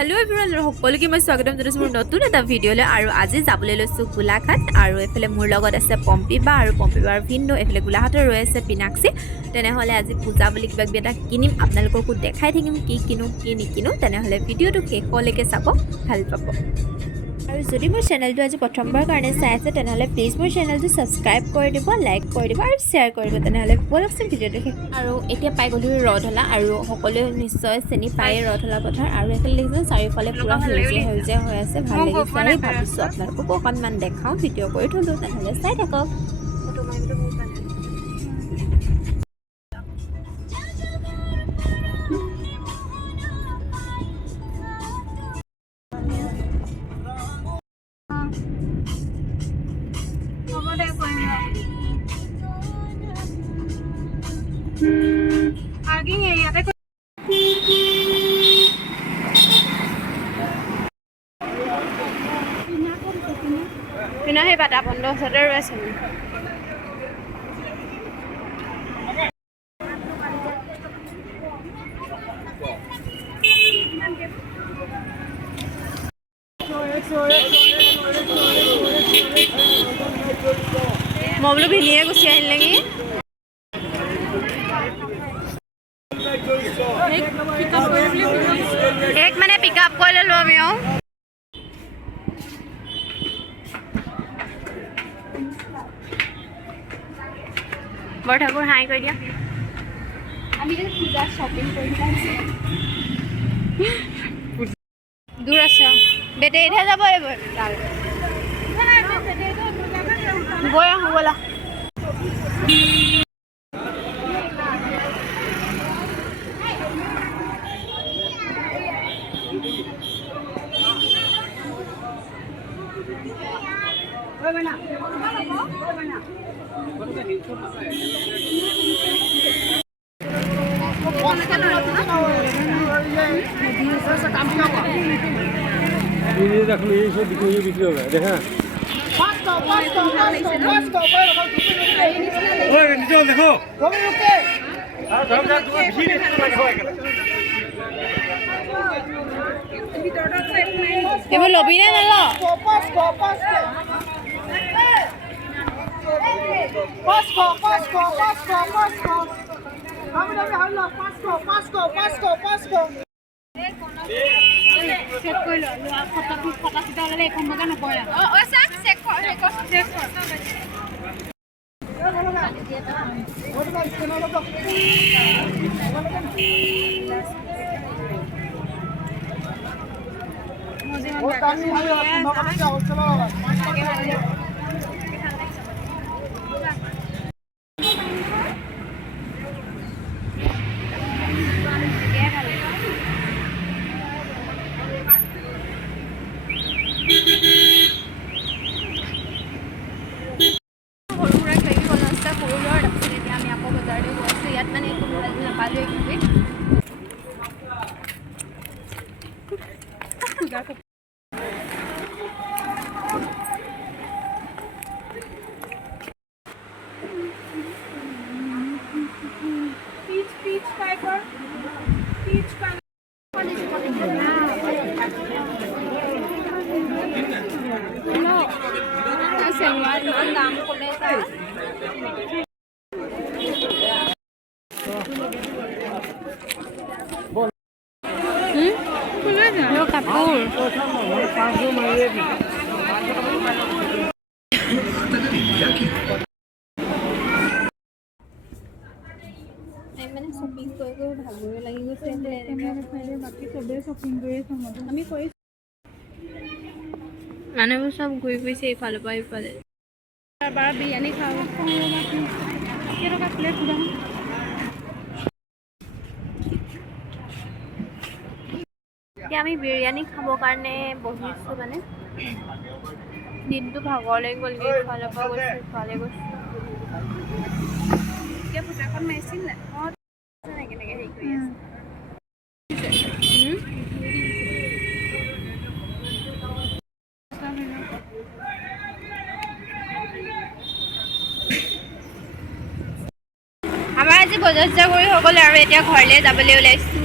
hello everyone সকলোকে মই স্বাগতম জনাইছোঁ মোৰ নতুন এটা ভিডিঅ'লৈ আৰু আজি যাবলৈ লৈছোঁ গোলাঘাট আৰু এফালে মোৰ লগত আছে পম্পিবা আৰু পম্পিবাৰ ভিন্দ এফালে গোলাঘাটৰ ৰৈ আছে পিনাক্ষী তেনেহ'লে আজি পূজা বুলি কিবা কিবি এটা কিনিম আপোনালোককো দেখাই থাকিম কি কিনো কি নিকিনো তেনেহ'লে ভিডিঅ'টো শেষলৈকে চাব ভাল পাব আৰু যদি মোৰ চেনেলটো আজি প্ৰথমবাৰ কাৰণে চাই আছে তেনেহ'লে প্লিজ মোৰ চেনেলটো ছাবস্ক্ৰাইব কৰি দিব লাইক কৰি দিব আৰু শ্বেয়াৰ কৰিব তেনেহ'লে বলকচোন ভিডিঅ'টো শেষ আৰু এতিয়া পাই গ'লোঁ ৰধলা আৰু সকলোৱে নিশ্চয় চিনি পায় ৰধলা পথাৰ আৰু এইফালে দেখিছোঁ চাৰিওফালে পূৰা সেউজীয়া সেউজীয়া হৈ আছে ভাল লাগিছে আৰু ভাবিছোঁ আপোনালোককো অকণমান দেখাওঁ ভিডিঅ' কৰি থ'লোঁ তেনেহ'লে চাই থাকক পিনা সেই বাটা বন্ধ ওচৰতে ৰৈ আছে মই বোলো ভিনিয়ে গুচি আহিল নেকি এক মানে পিক আপ কৰি ল'লোঁ আমি বৰঠাকুৰ হাই কৰি দিয়া আমি পূজা শ্বপিং কৰি দূৰ আছে বেটেৰীতহে যাব লাগিব গৈ আহোঁ ব'লা দেখুন এই সব বিক্ৰি হবে দেখা দেখো এবাৰ লবি না নল চেক কৰি ল ফটা চিটা ওলালে এখন বগা নপৰে চেক কৰ দাম কমে কাপোৰ মানে শ্বপিং কৰি ভাগৰে লাগি গৈছে বাকী চবেই শ্বপিং কৰি আমি কৰিছোঁ মানুহবোৰ চব ঘূৰি ফুৰিছে ইফালৰ পৰা ইফালে এবাৰ বিৰিয়ানী খাওঁ কেইটকা প্লেট এতিয়া আমি বিৰিয়ানী খাবৰ কাৰণে বহিছোঁ মানে দিনটো ভাগৰ লাগি গ'লগৈ ইফালৰ পৰা গৈছোঁ ইফালে গৈছোঁ এতিয়া পূজাখন মাৰিছিল নাই কেনেকৈ হেৰি কৰি আছে আমাৰ আজি বজাৰ কৰি হৈ গ'ল আৰু এতিয়া ঘৰলৈ যাবলৈ ওলাইছোঁ